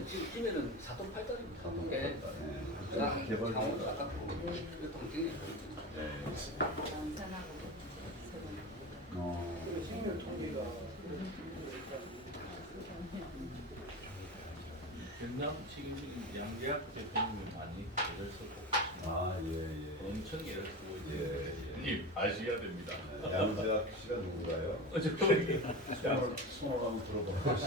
여기는 지금 김해는 사돈 팔달입니다. 사돈 예. 팔달. 예. 자, 개발 강원도 가깝고 교통 굉장히 좋습니다. 경남 지금 양재학 대표님이 많이 애를 쓰고 예. 엄청 애를 쓰고 예. 님 아셔야 됩니다. 양재학 씨가 누구가요? 저기 손을 한번 들어보시죠.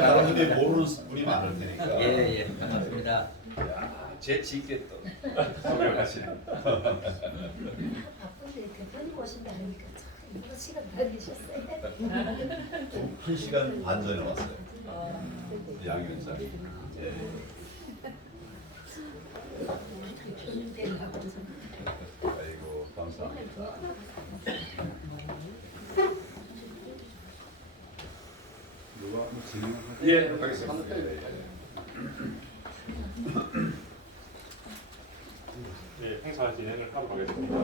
다른 분이 모르는 분이 많을 테니까. 예, 반갑습니다. 제 지게 또 소개를 하시네. 바쁜데 대표님 오신다니까 참 이거 시간 다 되셨어요. 한 시간 반 전에 왔어요. 양현장. 예. 대표님 뵈려고 아이고 감사합니다. 누가 한번 진행하세요? 예, 하겠습니다. 예, 행사 진행을 하도록 하겠습니다.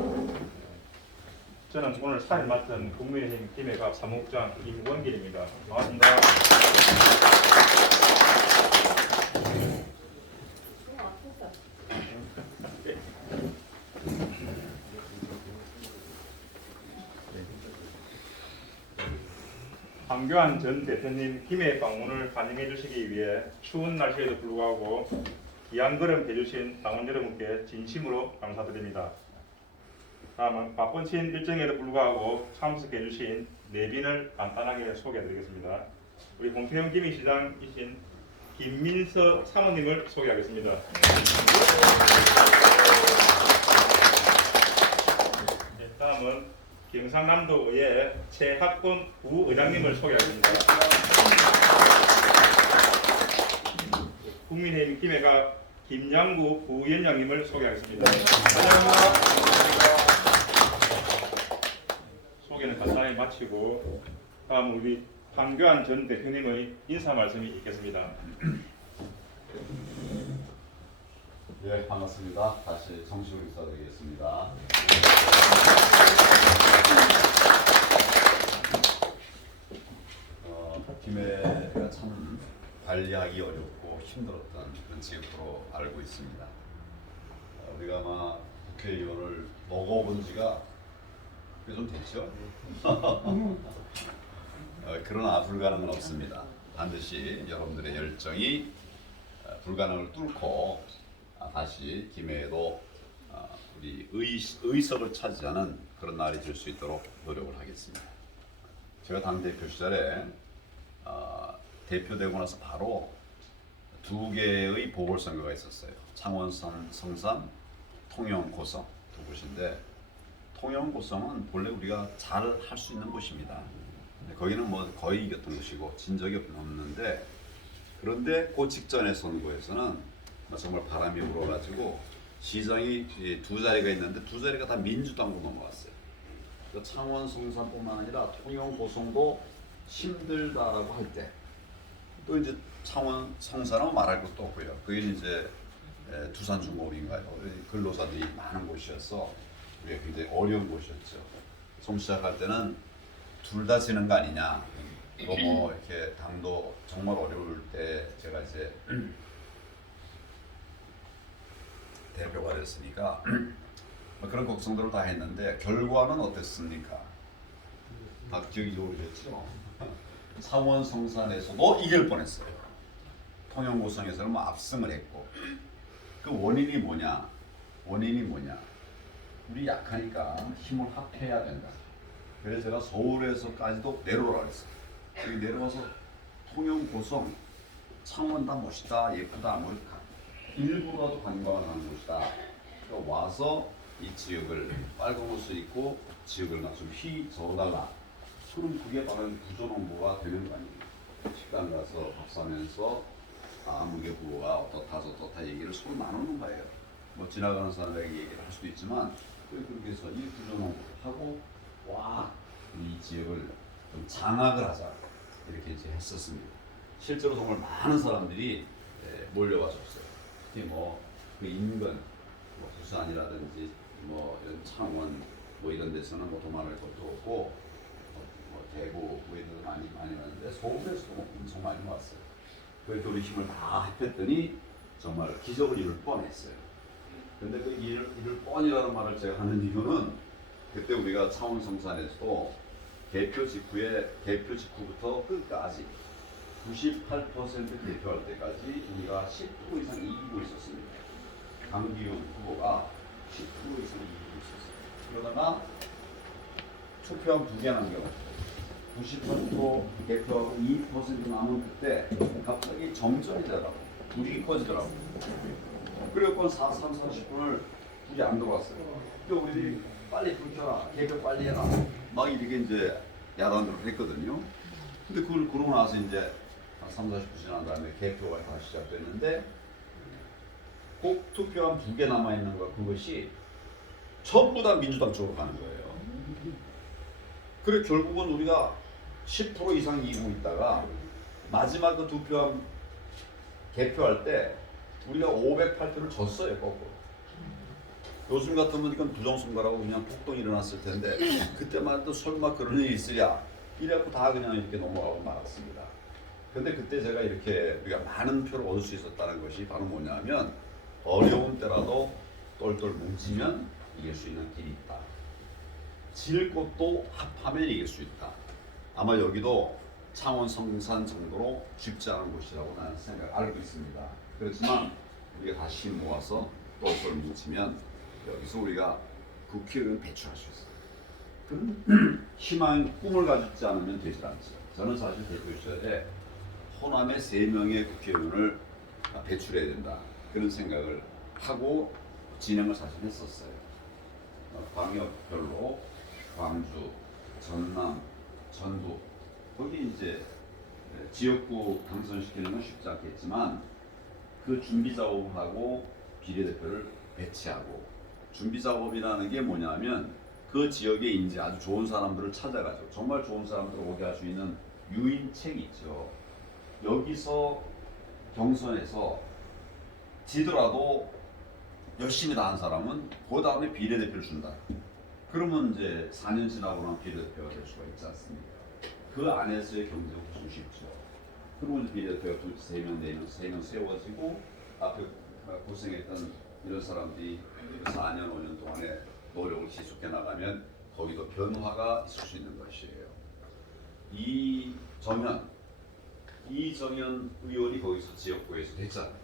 저는 오늘 사회를 맡은 국민의힘 김해갑 사무국장 임원길입니다. 반갑습니다. 황교안 전 대표님 김해 방문을 환영해 주시기 위해 추운 날씨에도 불구하고 귀한 걸음 해주신 당원 여러분께 진심으로 감사드립니다. 다음은 바쁜 친 일정에도 불구하고 참석해 주신 내빈을 간단하게 소개해드리겠습니다. 우리 홍태영 김해시장이신 김민서 사모님을 소개하겠습니다. 네, 다음은 경상남도의회 최학범 부의장님을 소개하겠습니다. 국민의힘 김해가 김양구 부위원장님을 소개하겠습니다. 소개는 간단히 마치고 다음 우리 황교안 전 대표님의 인사 말씀이 있겠습니다. 예, 반갑습니다. 다시 정식으로 인사드리겠습니다. 김해가 참 관리하기 어렵고 힘들었던 그런 지역으로 알고 있습니다. 우리가 아마 국회의원을 먹어본 지가 꽤 좀 됐죠? 그러나 불가능은 없습니다. 반드시 여러분들의 열정이 불가능을 뚫고 다시 김해에도 우리 의석을 차지하는 그런 날이 될 수 있도록 노력을 하겠습니다. 제가 당대표 시절에 대표되고 나서 바로 두 개의 보궐선거가 있었어요. 창원선, 성산, 통영, 고성 두 곳인데 통영, 고성은 본래 우리가 잘 할 수 있는 곳입니다. 거기는 뭐 거의 이겼던 곳이고 진 적이 없는데 그런데 그 직전의 선거에서는 정말 바람이 불어가지고 시장이 두 자리가 있는데 두 자리가 다 민주당으로 넘어갔어요. 창원, 성산뿐만 아니라 통영, 고성도 힘들다라고 할 때 또 이제 창원, 성산은 말할 것도 없고요. 그게 이제 두산중공업인가요? 근로자들이 많은 곳이어서 우리가 굉장히 어려운 곳이었죠. 처음 시작할 때는 둘 다 지는 거 아니냐. 또 뭐 이렇게 당도 정말 어려울 때 제가 이제 대표가 됐으니까 그런 걱정들을 다 했는데 결과는 어땠습니까? 다 기억이 좋으셨죠? 창원, 성산에서도 이길 뻔했어요. 통영, 고성에서는 뭐 압승을 했고 그 원인이 뭐냐? 우리 약하니까 힘을 합해야 된다. 그래서 제가 서울에서까지도 내려오라 그랬어요. 여기 내려와서 통영, 고성, 창원 다 멋있다, 예쁘다, 뭐 일부라도 관광을 하는 곳이다. 그러니까 와서 이 지역을 빨간 옷을 입고 지역을 좀 휘저어달라. 그럼 그게 바로 구조농부가 되는 거 아니에요. 식당 가서 밥 사면서 아무개 부가 어떻다 얘기를 서로 나누는 거예요. 뭐 지나가는 사람에게 얘기를 할 수도 있지만 그렇게 해서 이 구조농부를 하고 이 지역을 좀 장악을 하자 이렇게 이제 했었습니다. 실제로 정말 많은 사람들이 몰려와줬어요. 특히 그 인근 부산이라든지 이런 창원 이런 데서는 도망갈 것도 없고 대구, 구에도 많이 왔는데 서울에서도 엄청 많이 왔어요. 그렇게 우리 힘을 다 합했더니 정말 기적을 이룰 뻔했어요. 근데 그 이룰 뻔이라는 말을 제가 하는 이유는 그때 우리가 창원성산에서도 개표 직후부터 끝까지 98% 개표할 때까지 우리가 10% 이상 이기고 있었습니다. 강기훈 후보가 10% 이상 이기고 있었어요. 그러다가 투표한 2개 남겨 98% 개표하고 2% 남은 그때 갑자기 정전이 되더라고. 불이 꺼지더라고. 그래갖고 40분을 불이 안 들어왔어요. 또 우리들이 빨리 불 켜라, 개표 빨리 해라, 막 이렇게 이제 야단으로 했거든요. 근데 그걸 그러고 나서 이제 40분 지난 다음에 개표가 다시 시작됐는데 꼭 투표한 2개 남아 있는 거 그것이 전부 다 민주당 쪽으로 가는 거예요. 그래 결국은 우리가 10% 이상 이기고 있다가 마지막 그 투표함 개표할 때 우리가 508표를 졌어요, 거꾸로. 요즘 같으면 이건 부정선거라고 그냥 폭동 일어났을 텐데 그때만 해도 설마 그런 일이 있으랴 이래갖고 다 그냥 이렇게 넘어가고 말았습니다. 근데 그때 제가 이렇게 우리가 많은 표를 얻을 수 있었다는 것이 바로 뭐냐면 어려운 때라도 똘똘 뭉치면 이길 수 있는 길이 있다. 질 것도 합하면 이길 수 있다. 아마 여기도 창원 성산 정도로 쉽지 않은 곳이라고 나는 알고 있습니다. 그렇지만 우리가 다시 모아서 똘똘 뭉치면 여기서 우리가 국회의원 배출할 수 있어요. 그런 희망, 꿈을 가지지 않으면 되질 않죠. 저는 사실 대표 시절에 호남에 3명의 국회의원을 배출해야 된다. 그런 생각을 하고 진행을 사실 했었어요. 광역별로 광주, 전남, 전북 거기 이제 지역구 당선시키는 건 쉽지 않겠지만 그 준비 작업을 하고 비례대표를 배치하고 준비 작업이라는 게 뭐냐면 그 지역에 이제 아주 좋은 사람들을 찾아가지고 정말 좋은 사람들을 오게 할 수 있는 유인책이 있죠. 여기서 경선에서 지더라도 열심히 다 한 사람은 그 다음에 비례대표를 준다. 그러면 이제 4년 지나고 나면 비례대표가 될 수가 있지 않습니까? 그 안에서의 경쟁은 좀 쉽죠. 그러면 이제 비례대표가 3명, 4명 세워지고 앞에 고생했던 이런 사람들이 4년, 5년 동안에 노력을 지속해 나가면 거기도 변화가 있을 수 있는 것이에요. 이정현 의원이 거기서 지역구에서 됐잖아요.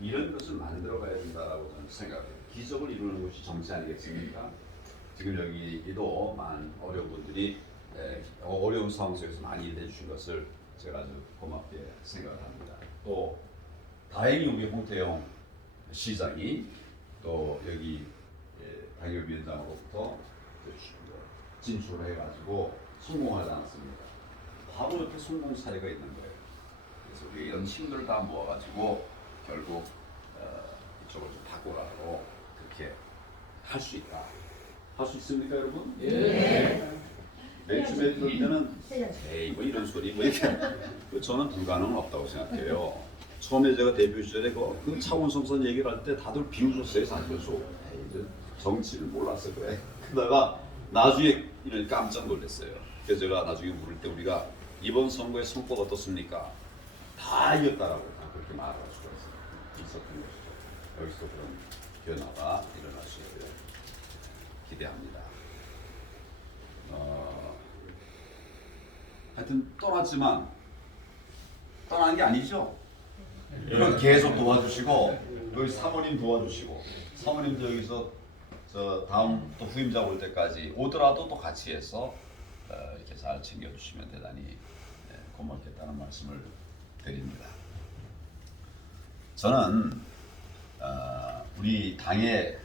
이런 것을 만들어가야 된다라고 저는 생각해요. 기적을 이루는 것이 정치 아니겠습니까? 지금 여기도 많은 어려운 분들이 어려운 상황 속에서 많이 일해 주신 것을 제가 아주 고맙게 생각을 합니다. 또 다행히 우리 홍태영 시장이 또 여기 당협위원장으로부터 진출을 해가지고 성공하지 않았습니다. 바로 옆에 성공 사례가 있는 거예요. 그래서 우리 이런 힘들을 다 모아가지고 결국 이쪽을 좀 바꾸라고 그렇게 할 수 있다. 할 수 있습니까, 여러분? 예. 맨 처음에 들을 때는 에이 뭐 이런 소리 뭐 이렇게 저는 불가능은 없다고 생각해요. 처음에 제가 데뷔 시절에 그 창원성선 얘기를 할 때 다들 비웃었어요. 사실 정치를 몰라서 그래. 그러다가 나중에 이런 깜짝 놀랐어요. 그래서 제가 나중에 물을 때 우리가 이번 선거의 성과가 어떻습니까? 다 이겼다라고 다 그렇게 말할 수가 있었던 것이죠. 여기서 그런 변화가 일어날 수 있기를 기대합니다. 하여튼 떠났지만 떠난 게 아니죠. 이건 계속 도와주시고 여기 사모님 도와주시고 사모님도 여기서 저 다음 또 후임자 올 때까지 오더라도 또 같이 해서 이렇게 잘 챙겨주시면 대단히 고맙겠다는 말씀을 드립니다. 저는 우리 당에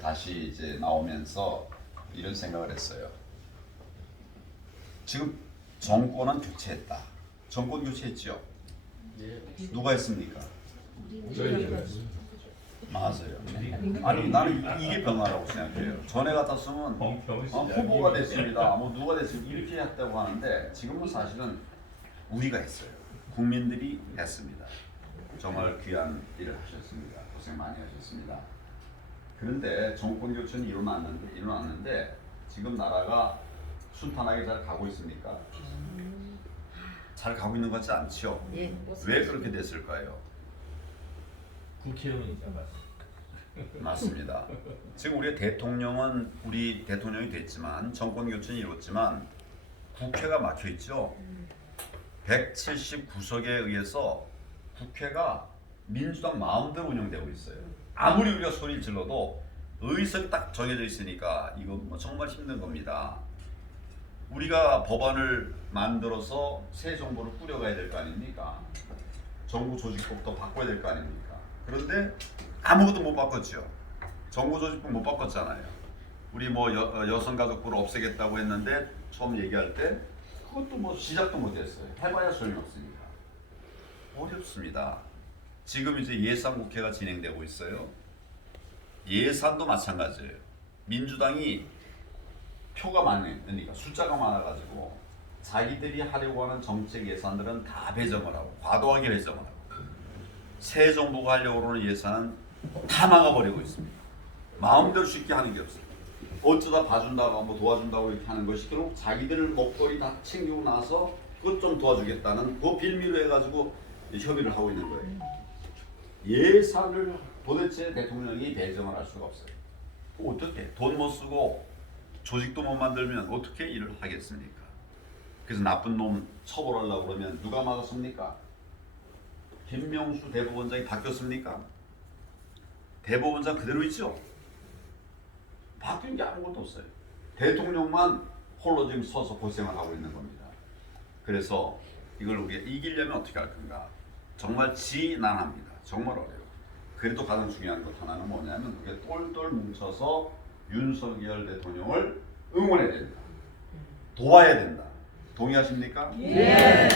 다시 이제 나오면서 이런 생각을 했어요. 지금 정권은 교체했다. 정권 교체했죠. 누가 했습니까? 맞아요. 아니 나는 이게 변화라고 생각해요. 전에 같았으면 후보가 됐습니다. 뭐 누가 됐습니다. 이렇게 했다고 하는데 지금은 사실은 우리가 했어요. 국민들이 했습니다. 정말 귀한 일을 하셨습니다. 고생 많이 하셨습니다. 그런데 정권 교체는 일어났는데 지금 나라가 순탄하게 잘 가고 있습니까? 잘 가고 있는 것 같지 않죠? 예. 왜 그렇게 됐을까요? 국회의원이자 맞습니다. 맞습니다. 지금 우리 대통령이 됐지만 정권 교체는 이뤘지만 국회가 막혀 있죠. 179석에 의해서 국회가 민주당 마음대로 운영되고 있어요. 아무리 우리가 소리를 질러도 의석이 딱 정해져 있으니까 이거 뭐 정말 힘든 겁니다. 우리가 법안을 만들어서 새 정부를 꾸려가야 될 거 아닙니까? 정부 조직법도 바꿔야 될 거 아닙니까? 그런데 아무것도 못 바꿨죠. 정부 조직법 못 바꿨잖아요. 우리 뭐 여성가족부를 없애겠다고 했는데 처음 얘기할 때 그것도 뭐 시작도 못했어요. 해봐야 소용없으니까. 어렵습니다. 지금 이제 예산국회가 진행되고 있어요. 예산도 마찬가지예요. 민주당이 표가 많으니까 숫자가 많아가지고 자기들이 하려고 하는 정책 예산들은 다 배정을 하고 과도하게 배정을 하고 새 정부가 하려고 하는 예산은 다 막아버리고 있습니다. 마음대로 쉽게 하는 게 없어요. 어쩌다 봐준다고 뭐 도와준다고 이렇게 하는 것이 결국 자기들 먹거리 다 챙기고 나서 그것 좀 도와주겠다는 그 빌미로 해가지고 협의를 하고 있는 거예요. 예산을 도대체 대통령이 배정을 할 수가 없어요. 어떻게 돈 못 쓰고 조직도 못 만들면 어떻게 일을 하겠습니까? 그래서 나쁜 놈 처벌하려고 그러면 누가 막았습니까? 김명수 대법원장이 바뀌었습니까? 대법원장 그대로 있죠? 바뀐 게 아무것도 없어요. 대통령만 홀로 지금 서서 고생을 하고 있는 겁니다. 그래서 이걸 우리가 이기려면 어떻게 할 건가? 정말 지난합니다. 정말 어려워요. 그래도 가장 중요한 것 하나는 뭐냐면 우리가 똘똘 뭉쳐서 윤석열 대통령을 응원해야 된다. 도와야 된다. 동의하십니까? 예.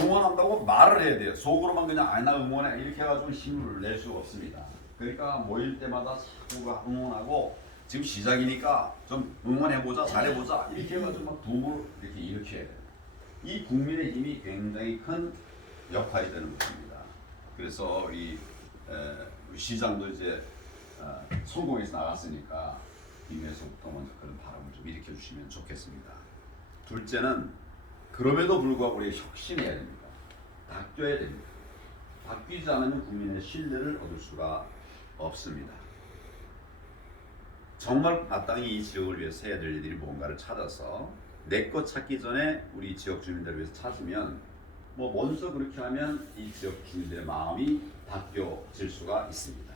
응원한다고 말을 해야 돼요. 속으로만 그냥 아니 나 응원해 이렇게 해가지고 힘을 낼 수가 없습니다. 그러니까 모일 때마다 자꾸 응원하고 지금 시작이니까 좀 응원해보자 잘해보자 이렇게 해가지고 막 부부를 이렇게 일으켜야 돼요. 이 국민의 힘이 굉장히 큰 역할이 되는 것입니다. 그래서 우리 시장도 이제 성공해서 나갔으니까 이면서부터 먼저 그런 바람을 좀 일으켜 주시면 좋겠습니다. 둘째는 그럼에도 불구하고 우리가 혁신해야 됩니다. 바뀌어야 됩니다. 바뀌지 않으면 국민의 신뢰를 얻을 수가 없습니다. 정말 마땅히 이 지역을 위해서 해야 될 일들이 뭔가를 찾아서 내 것 찾기 전에 우리 지역 주민들을 위해서 찾으면 뭐 먼저 그렇게 하면 이 지역 주민들의 마음이 바뀌어질 수가 있습니다.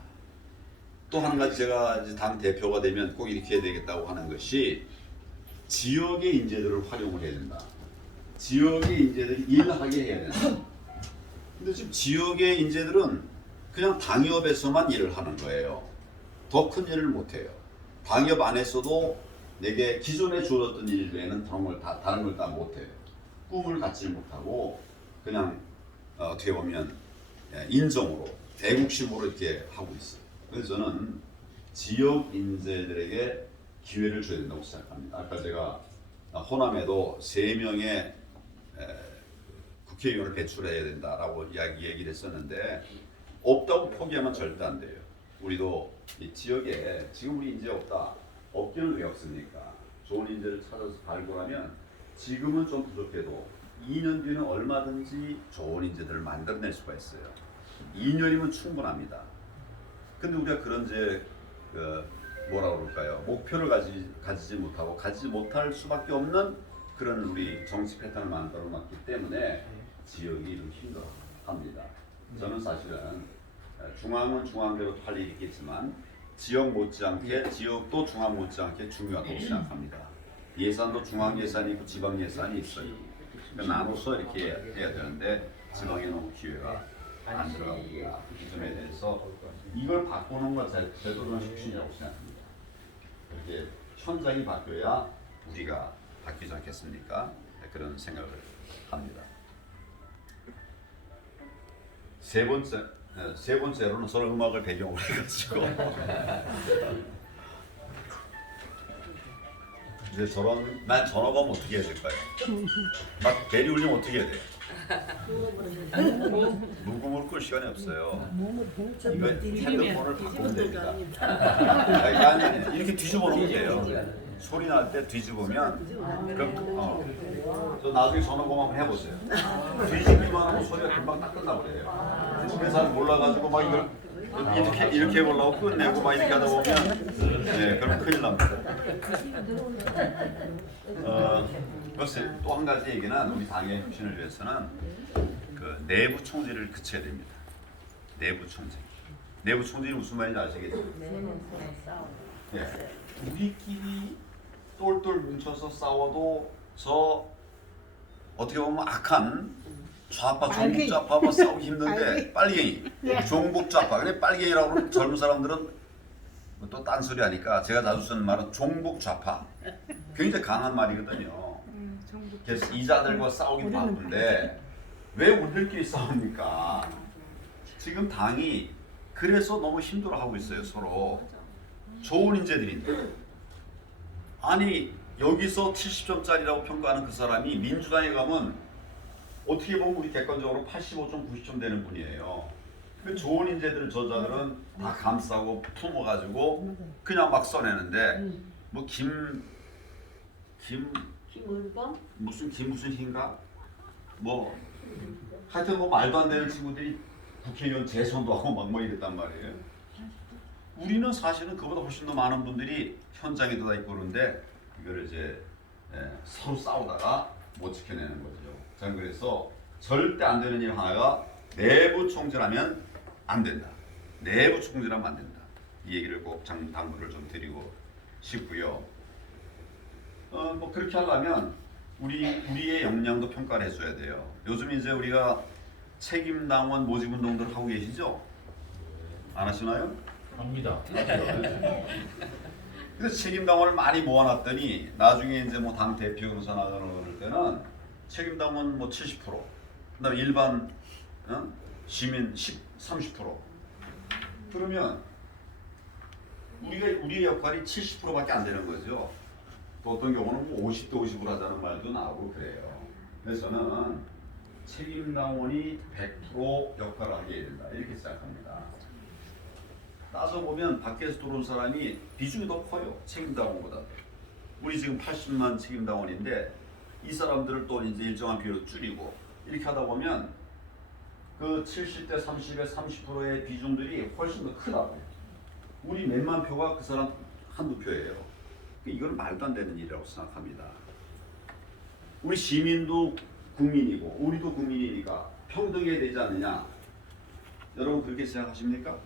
또 한 가지 제가 이제 당 대표가 되면 꼭 이렇게 해야 되겠다고 하는 것이 지역의 인재들을 활용을 해야 된다. 지역의 인재들이 일하게 해야 된다. 근데 지금 지역의 인재들은 그냥 당협에서만 일을 하는 거예요. 더 큰 일을 못 해요. 당협 안에서도 내게 기존에 주어졌던 일 외에는 다른 걸 다 못 해요. 꿈을 갖지 못하고 그냥 어떻게 보면 인정으로 애국심으로 이렇게 하고 있어요. 그래서 저는 지역 인재들에게 기회를 줘야 된다고 생각합니다. 아까 제가 호남에도 3명의 국회의원을 배출해야 된다라고 얘기를 했었는데 없다고 포기하면 절대 안 돼요. 우리도 이 지역에 지금 우리 인재 없다. 없기는 왜 없습니까? 좋은 인재를 찾아서 발굴하면 지금은 좀 부족해도 2년 뒤는 얼마든지 좋은 인재들을 만들어낼 수가 있어요. 2년이면 충분합니다. 근데 우리가 그런 이제 뭐라 그럴까요? 목표를 가지지 못하고 가지지 못할 수밖에 없는 그런 우리 정치 패턴을 만들어 놨기 때문에 지역이 좀 힘들어합니다. 저는 사실은 중앙은 중앙대로 할 일이 있겠지만 지역 못지않게 지역도 중앙 못지않게 중요하다고 생각합니다. 예산도 중앙 예산이 있고 지방 예산이 있어요. 그러니까 나눠서 이렇게 해야 되는데 지방에 너무 기회가 안 들어가고 이 점에 대해서 이걸 바꾸는 것 제도는 혁신이라고 생각합니다. 이렇게 현장이 바뀌어야 우리가 바뀌지 않겠습니까? 그런 생각을 합니다. 세 번째로는 서로 음악을 배경으로 해가지고 이제 난 전화 가면 어떻게 해야 될까요? 막 대리 울리면 어떻게 해야 돼요? 녹음을 끌 시간이 없어요. 이거 핸드폰을 바꾸면 됩니다. 아니, 이렇게 뒤집어 놓으면 돼요. 소리 날 때 뒤집으면 그럼 저 나중에 전화공 한번 해보세요. 뒤집기만 하면 소리가 금방 딱 끝나버려요. 집에 잘 몰라가지고 막 이걸 이렇게 해보려고 끝내고 막 이렇게 하다 보면 네, 그럼 큰일 납니다. 글쎄 또 한 가지 얘기는 우리 당의 혁신을 위해서는 그 내부 총질을 그쳐야 됩니다. 내부 총질. 내부 총질이 무슨 말인지 아시겠죠? 네. 우리끼리 똘똘 뭉쳐서 싸워도 저 어떻게 보면 악한 좌파 종북 좌파와 싸우기 힘든데 빨갱이 종북 좌파 근데 빨갱이라고 하면 젊은 사람들은 또 딴소리 하니까 제가 자주 쓰는 말은 종북 좌파 굉장히 강한 말이거든요. 그래서 이자들과 싸우기 바쁜데 왜 우리들끼리 싸웁니까? 지금 당이 그래서 너무 힘들어하고 있어요. 서로 좋은 인재들인데 아니 여기서 70점짜리라고 평가하는 그 사람이 민주당에 가면 어떻게 보면 우리 객관적으로 85점, 90점 되는 분이에요. 그 좋은 인재들은 저자들은 다 감싸고 품어가지고 그냥 막 써내는데 뭐 무슨 힘인가? 뭐 하여튼 뭐 말도 안 되는 친구들이 국회의원 재선도 하고 막 뭐 이랬단 말이에요. 우리는 사실은 그보다 훨씬 더 많은 분들이 현장에도 다 있고 그런데 이거를 이제 서로 싸우다가 못 지켜내는 거죠. 저는 그래서 절대 안 되는 일 하나가 내부 총질하면 안 된다. 내부 총질하면 안 된다. 이 얘기를 꼭 당부를 좀 드리고 싶고요. 뭐 그렇게 하려면 우리의 역량도 평가를 해줘야 돼요. 요즘 이제 우리가 책임당원 모집 운동들 하고 계시죠? 안 하시나요? 합니다. 그래서 책임당원을 많이 모아놨더니 나중에 이제 뭐 당 대표 그런 나가는 그럴 때는 책임당원 뭐 70%, 그다음에 일반 시민 30%. 그러면 우리의 역할이 70%밖에 안 되는 거죠. 또 어떤 경우는 뭐 50대 50으로 하자는 말도 나오고 그래요. 그래서 저는 책임당원이 100% 역할을 하게 해야 된다 이렇게 생각합니다. 따져보면 밖에서 들어온 사람이 비중이 더 커요. 책임당원보다. 우리 지금 80만 책임당원인데 이 사람들을 또 이제 일정한 비율로 줄이고 이렇게 하다 보면 그 70대 30에 30%의 비중들이 훨씬 더 크다고요. 우리 몇만 표가 그 사람 한두 표예요. 이건 말도 안 되는 일이라고 생각합니다. 우리 시민도 국민이고 우리도 국민이니까 평등해야 되지 않느냐? 여러분 그렇게 생각하십니까?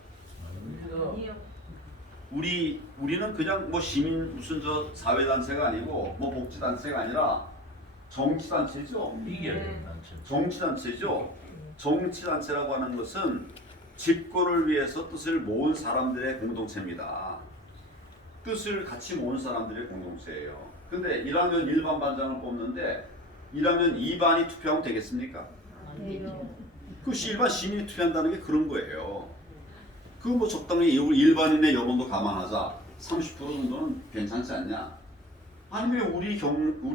우리는 그냥 뭐 시민 무슨 저 사회단체가 아니고 뭐 복지단체가 아니라 정치단체죠. 이겨야 되는 단체. 정치단체죠. 정치단체라고 하는 것은 집권을 위해서 뜻을 모은 사람들의 공동체입니다. 뜻을 같이 모은 사람들의 공동체예요. 근데 1학년 일반 반장을 뽑는데 1학년 2반이 투표하면 되겠습니까? 그 일반 시민이 투표한다는 게 그런 거예요. 그 뭐 적당히 일반인의 여론도 감안하자 30% 정도는 괜찮지 않냐? 아니면 우리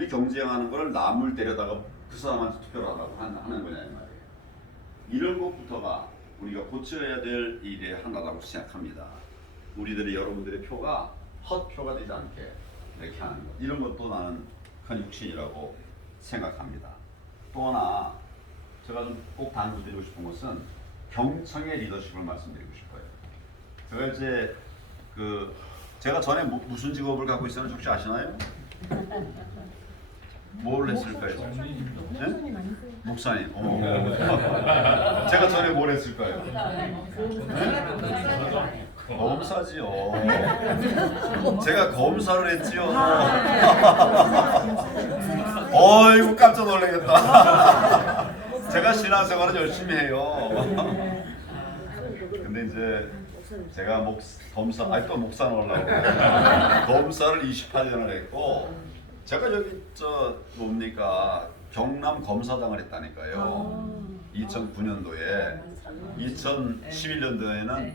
경쟁하는 걸 남을 데려다가 그 사람한테 투표를 하라고 하는 거냐 이 말이에요. 이런 것부터가 우리가 고쳐야 될 일의 하나라고 생각합니다. 우리들의 여러분들의 표가 헛표가 되지 않게 이렇게 하는 것. 이런 것도 나는 큰 혁신이라고 생각합니다. 또 하나 제가 좀 꼭 당부드리고 싶은 것은 경청의 리더십을 말씀드리고 싶어요. 제가 이제 제가 전에 무슨 직업을 갖고 있었는지 혹시 아시나요? 뭘 했을까요? 네? 목사님. 제가 전에 뭘 했을까요? 검사지요. 제가 검사를 했지요. 어이구 깜짝 놀라겠다. 제가 신앙생활은 열심히 해요. 근데 이제 제가 검사, 아니 또 목사는 하려고 검사를 28년을 했고 제가 여기 뭡니까 경남 검사장을 했다니까요. 2009년도에 2011년도에는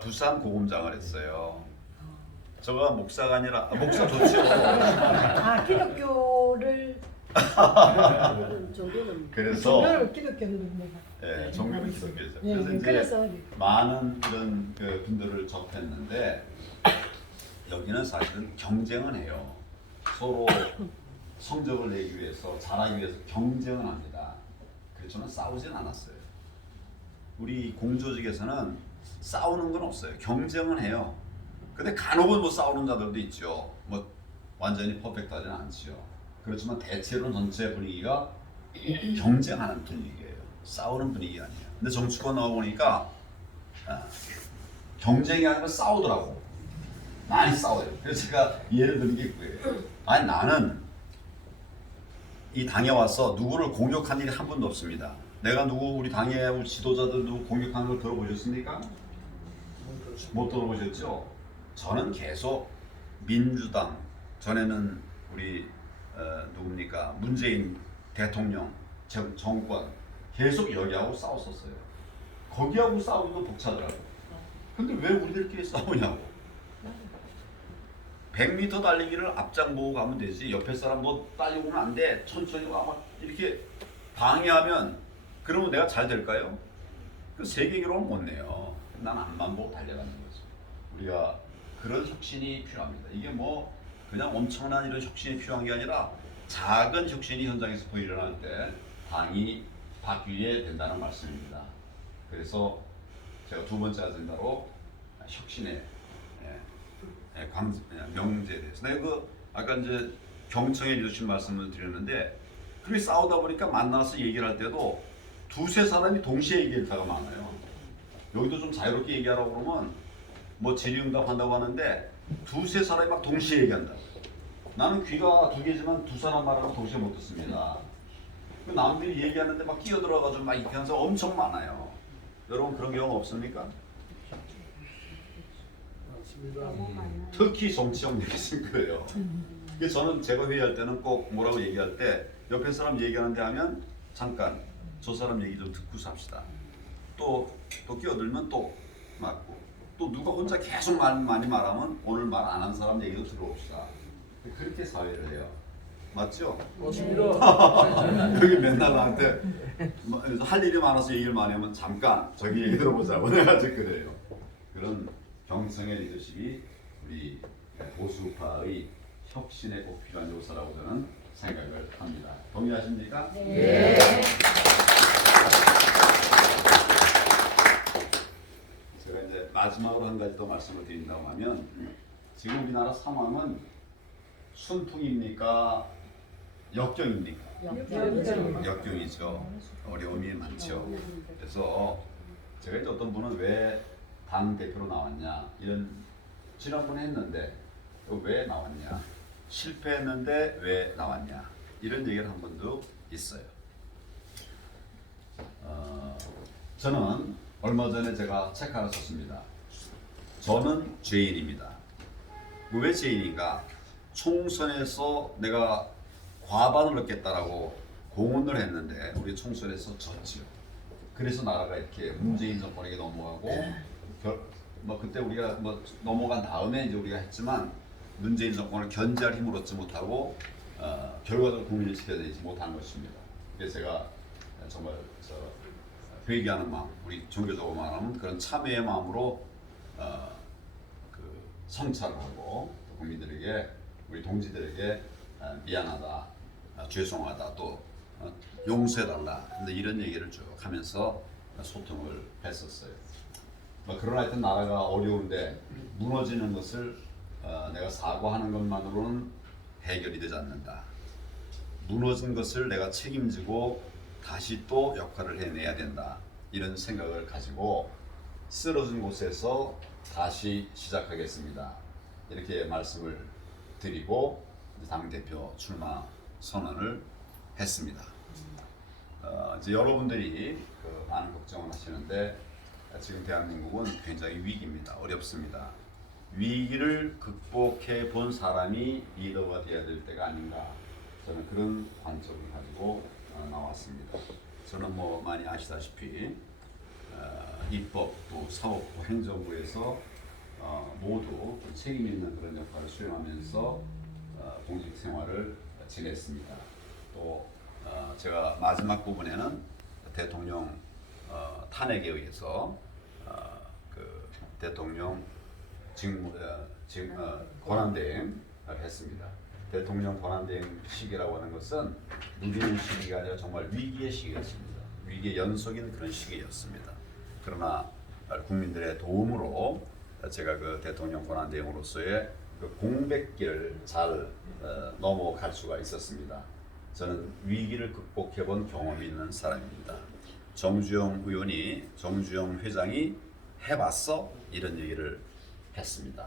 부산 고검장을 했어요. 저가 목사가 아니라 목사 좋죠. 기독교를 그래서 종교를 기독교는 예, 종교는 기독교죠. 예, 그래서 이제 그래서 많은 그런 분들을 접했는데 여기는 사실은 경쟁은 해요. 서로 성적을 내기 위해서 잘하기 위해서 경쟁은 합니다. 그렇지만 싸우진 않았어요. 우리 공조직에서는 싸우는 건 없어요. 경쟁은 해요. 근데 간혹은 뭐 싸우는 자들도 있죠. 뭐 완전히 퍼펙트하지는 않지요. 그렇지만 대체로 전체 분위기가 경쟁하는 분위기예요. 싸우는 분위기 아니에요. 근데 정치권 나와 보니까 경쟁이 아니라 싸우더라고. 많이 싸워요. 그래서 제가 예를 드는 게 그거예요. 아니 나는 이 당에 와서 누구를 공격한 일이 한 번도 없습니다. 내가 누구 우리 당의 우리 지도자들 누구 공격하는 걸 들어보셨습니까? 못 들어보셨죠? 저는 계속 민주당 전에는 우리 누굽니까 문재인 대통령 정권 계속 여기하고 싸웠었어요. 거기하고 싸우기도 벅차더라고. 근데 왜 우리들끼리 싸우냐고. 100m 달리기를 앞장 보고 가면 되지. 옆에 사람 뭐 딸리고 오면 안 돼. 천천히 와. 막 이렇게 방해하면 그러면 내가 잘 될까요? 그 세계 기록은 못 내요. 난 앞만 보고 달려가는 거죠. 우리가 그런 혁신이 필요합니다. 이게 뭐 그냥 엄청난 이런 혁신이 필요한 게 아니라 작은 혁신이 현장에서 일어날 때 당이 바뀌어야 된다는 말씀입니다. 그래서 제가 두 번째 아젠다로 혁신의 명제에 대해서 내가 그 아까 이제 경청해 주신 말씀을 드렸는데 그렇게 싸우다 보니까 만나서 얘기를 할 때도 두세 사람이 동시에 얘기할 때가 많아요. 여기도 좀 자유롭게 얘기하라고 그러면 뭐 질의응답 한다고 하는데 두세 사람이 막 동시에 얘기한다. 나는 귀가 두 개지만 두 사람 말하고 동시에 못 듣습니다. 그 남들이 얘기하는데 막 끼어들어가지고 막 이렇게 하는 사람 엄청 많아요. 여러분 그런 경우 없습니까? 특히 정치형 얘기신 거예요. 그래서 저는 제가 회의할 때는 꼭 뭐라고 얘기할 때 옆에 사람 얘기하는데 하면 잠깐 저 사람 얘기 좀 듣고 삽시다. 또 끼어들면 또 맞고 또 누가 혼자 계속 많이 말하면 오늘 말 안 한 사람 얘기도 들어봅시다. 그렇게 사회를 해요. 맞죠? 맞습니다. 여기 맨날 나한테 할 일이 많아서 얘기를 많이 하면 잠깐 저기 얘기 들어보자고 내가 아직 그래요. 그런 경성의 리더십이 우리 보수파의 혁신에 꼭 필요한 요소라고 저는 생각을 합니다. 동의하십니까? 네. 제가 이제 마지막으로 한 가지 더 말씀을 드린다고 하면 지금 우리나라 상황은 순풍입니까? 역경입니까? 역경이죠. 어려움이 많죠. 그래서 제가 이제 어떤 분은 왜 당 대표로 나왔냐 이런 지난번에 했는데 왜 나왔냐 실패했는데 왜 나왔냐 이런 얘기를 한 번도 있어요. 저는 얼마 전에 제가 책 하나 썼습니다. 저는 죄인입니다. 왜 죄인인가? 총선에서 내가 과반을 얻겠다라고 공언을 했는데 우리 총선에서 졌지요. 그래서 나라가 이렇게 문재인 정권에게 넘어가고 뭐 그때 우리가 뭐 넘어간 다음에 이제 우리가 했지만 문재인 정권을 견제할 힘을 얻지 못하고 결과적으로 국민을 지켜내지 못한 것입니다. 그래서 제가 정말 회개하는 마음, 우리 종교적으로 말하면 그런 참회의 마음으로 그 성찰을 하고 국민들에게 우리 동지들에게 미안하다, 죄송하다, 또 용서해달라. 근데 이런 얘기를 쭉 하면서 소통을 했었어요. 그러나 하여튼 나라가 어려운데 무너지는 것을 내가 사과하는 것만으로는 해결이 되지 않는다. 무너진 것을 내가 책임지고 다시 또 역할을 해내야 된다. 이런 생각을 가지고 쓰러진 곳에서 다시 시작하겠습니다. 이렇게 말씀을 드리고 당대표 출마 선언을 했습니다. 이제 여러분들이 많은 걱정을 하시는데 지금 대한민국은 굉장히 위기입니다. 어렵습니다. 위기를 극복해 본 사람이 리더가 되어야 될 때가 아닌가 저는 그런 관점을 가지고 나왔습니다. 저는 뭐 많이 아시다시피 입법부, 사법부, 행정부에서 모두 책임 있는 그런 역할을 수행하면서 공직 생활을 지냈습니다. 또 제가 마지막 부분에는 대통령 탄핵에 의해서 그 대통령 지금 권한대행을 했습니다. 대통령 권한대행 시기라고 하는 것은 누리는 시기가 아니라 정말 위기의 시기였습니다. 위기의 연속인 그런 시기였습니다. 그러나 국민들의 도움으로 제가 그 대통령 권한대행으로서의 그 공백기를 잘 넘어갈 수가 있었습니다. 저는 위기를 극복해본 경험이 있는 사람입니다. 정주영 회장이 해봤어? 이런 얘기를 했습니다.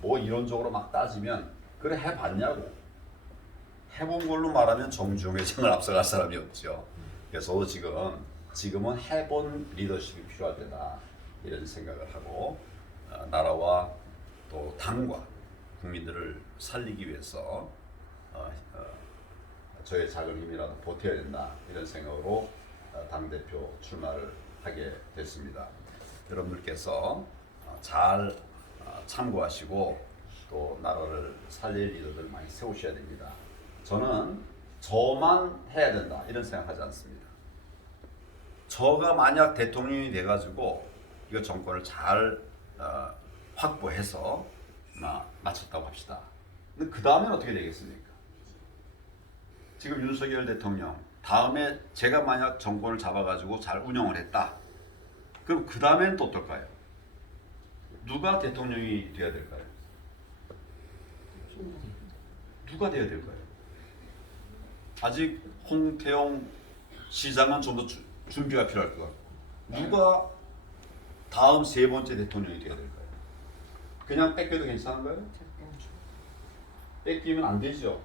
뭐 이론적으로 막 따지면 그래 해봤냐고. 해본 걸로 말하면 정주영 회장을 앞서갈 사람이 없죠. 그래서 지금은 해본 리더십이 필요할 때다 이런 생각을 하고 나라와 또 당과 국민들을 살리기 위해서 저의 작은 힘이라도 보태야 된다 이런 생각으로 당대표 출마를 하게 됐습니다. 여러분들께서 잘 참고하시고 또 나라를 살릴 리더들 많이 세우셔야 됩니다. 저는 저만 해야 된다 이런 생각하지 않습니다. 저가 만약 대통령이 돼가지고 이거 정권을 잘 확보해서 마쳤다고 합시다. 근데 그 다음엔 어떻게 되겠습니까? 지금 윤석열 대통령 다음에 제가 만약 정권을 잡아가지고 잘 운영을 했다. 그럼 그 다음엔 또 어떨까요? 누가 대통령이 돼야 될까요? 누가 돼야 될까요? 아직 홍태영 시장은 좀 더 준비가 필요할 것 같고 누가 다음 세 번째 대통령이 돼야 될까요? 그냥 뺏겨도 괜찮은가요? 뺏기면 안 되죠.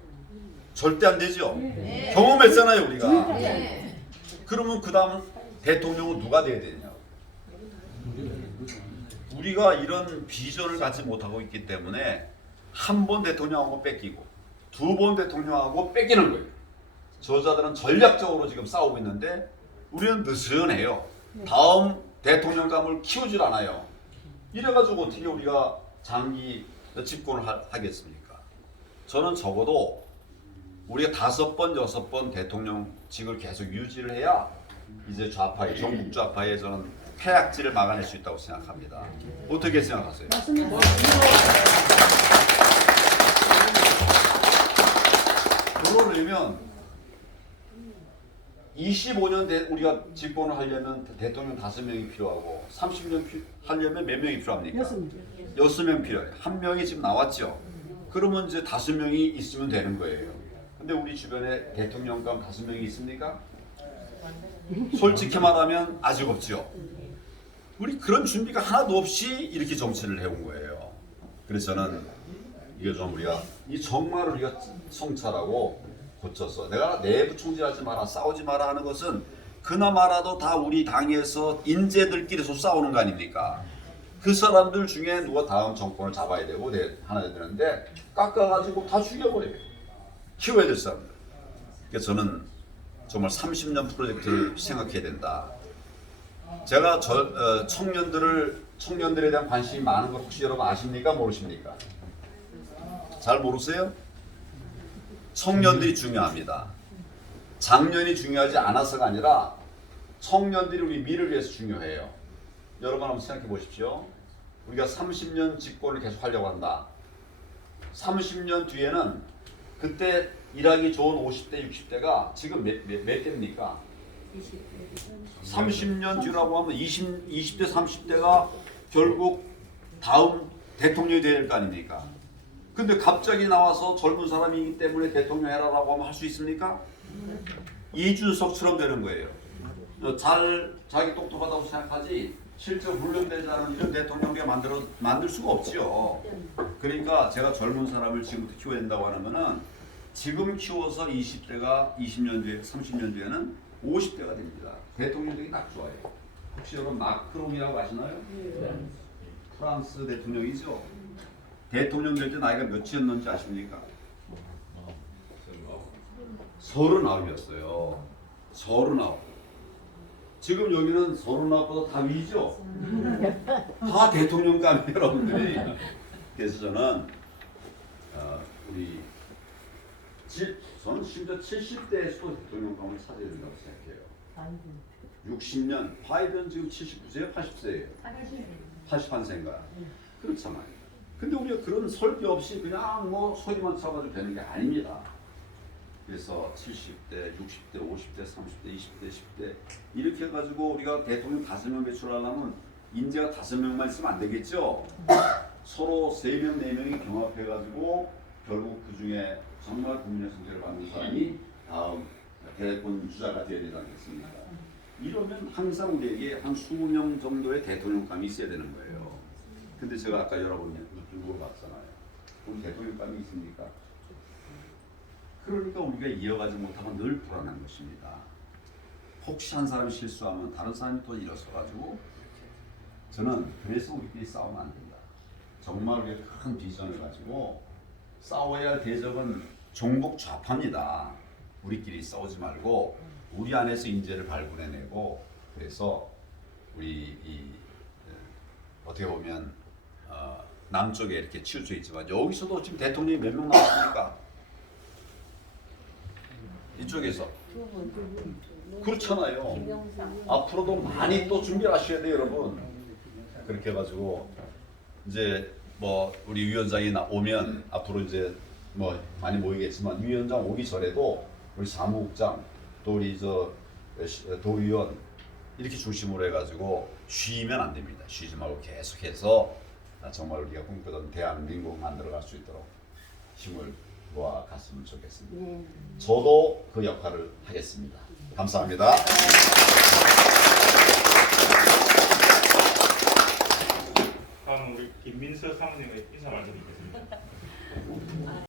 절대 안 되죠. 네. 경험했잖아요 우리가. 네. 그러면 그 다음 대통령은 누가 돼야 되냐? 우리가 이런 비전을 갖지 못하고 있기 때문에 한 번 대통령하고 뺏기고 두 번 대통령하고 뺏기는 거예요. 저자들은 전략적으로 지금 싸우고 있는데 우리는 느슨해요. 다음 대통령감을 키우질 않아요. 이래가지고 어떻게 우리가 장기 집권을 하겠습니까? 저는 적어도 우리가 5번, 6번 대통령직을 계속 유지를 해야 이제 좌파의 전국 좌파의 저는 패악질을 막아낼 수 있다고 생각합니다. 어떻게 생각하세요? 그러려면 25년 우리가 집권을 하려면 대통령 5명이 필요하고 30년 하려면 몇 명이 필요합니까? 6명 필요해요. 1명이 지금 나왔죠. 그러면 이제 5명이 있으면 되는 거예요. 근데 우리 주변에 대통령감 5명이 있습니까? 솔직히 말하면 아직 없죠. 우리 그런 준비가 하나도 없이 이렇게 정치를 해온 거예요. 그래서 저는 이거 좀 우리가 이 정말을 우리가 성찰하고 고쳐서 내가 내부 총질하지 마라, 싸우지 마라 하는 것은 그나마라도 다 우리 당에서 인재들끼리서 싸우는 거 아닙니까? 그 사람들 중에 누가 다음 정권을 잡아야 되고 하나 되는데 깎아가지고 다 죽여버려요. 키워야 될 사람들. 그래서 저는 정말 30년 프로젝트를 생각해야 된다. 제가 청년들에 대한 관심이 많은 걸 혹시 여러분 아십니까? 모르십니까? 잘 모르세요? 청년들이 중요합니다. 작년이 중요하지 않아서가 아니라 청년들이 우리 미래를 위해서 중요해요. 여러분 한번 생각해 보십시오. 우리가 30년 집권을 계속 하려고 한다. 30년 뒤에는 그때 일하기 좋은 50대, 60대가 지금 몇 대입니까? 30년 뒤라고 하면 20대, 30대가 결국 다음 대통령이 될 거 아닙니까? 근데 갑자기 나와서 젊은 사람이기 때문에 대통령 해라라고 하면 할 수 있습니까? 이준석처럼 되는 거예요. 자기 똑똑하다고 생각하지 실제 훈련되지 않은 이런 대통령에 만들 수가 없지요. 그러니까 제가 젊은 사람을 지금부터 키워야 된다고 하는 거는 지금 키워서 20대가 20년 뒤에 30년 뒤에는 50대가 됩니다. 대통령 되기 딱 좋아요. 혹시 여러분 마크롱이라고 아시나요? 프랑스 대통령이죠. 대통령 될 때 나이가 몇이었는지 아십니까? 39이었어요. 39. 지금 여기는 39보다 다 위죠? 다 대통령감이에요, 여러분들이. 그래서 저는 저는 심지어 70대에서도 대통령감을 찾아야 된다고 생각해요. 60년, 바이든 지금 79세예요? 80세예요? 81세인가? 그렇잖아요. 근데 우리가 그런 설계 없이 그냥 뭐 소리만 쳐가지고 되는 게 아닙니다. 그래서 70대, 60대, 50대, 30대, 20대, 10대 이렇게 해가지고 우리가 대통령 5명 배출하려면 인재가 5명만 있으면 안 되겠죠. 서로 3명, 4명이 경합해가지고 결국 그 중에 정말 국민의 선택을 받는 사람이 다음 대권 주자가 되어야 되지 않겠습니까? 이러면 항상 우리에게 한 20명 정도의 대통령감이 있어야 되는 거예요. 근데 제가 아까 여러분이 물어봤잖아요. 우리 대통령감이 있습니까? 그러니까 우리가 이어가지 못하면 늘 불안한 것입니다. 혹시 한 사람이 실수하면 다른 사람이 또 일어서가지고 저는 그래서 우리끼리 싸우면 안 된다. 정말 우리가 큰 비전을 가지고 싸워야 할 대적은 종북 좌파입니다. 우리끼리 싸우지 말고 우리 안에서 인재를 발굴해내고 그래서 우리 어떻게 보면 남쪽에 이렇게 치우쳐 있지만 여기서도 지금 대통령이 몇 명 나왔습니까? 이쪽에서 그렇잖아요. 앞으로도 많이 또 준비하셔야 돼요, 여러분. 그렇게 해가지고 이제 뭐 우리 위원장이 오면 앞으로 이제 뭐 많이 모이겠지만 위원장 오기 전에도 우리 사무국장 또 우리 저 도의원 이렇게 중심으로 해가지고 쉬면 안 됩니다. 쉬지 말고 계속해서 정말 우리가 꿈꾸던 대한민국 만들어갈 수 있도록 힘을 모아 갔으면 좋겠습니다. 저도 그 역할을 하겠습니다. 감사합니다. 다음 우리 김민서 사모님의 인사 말씀드리겠습니다.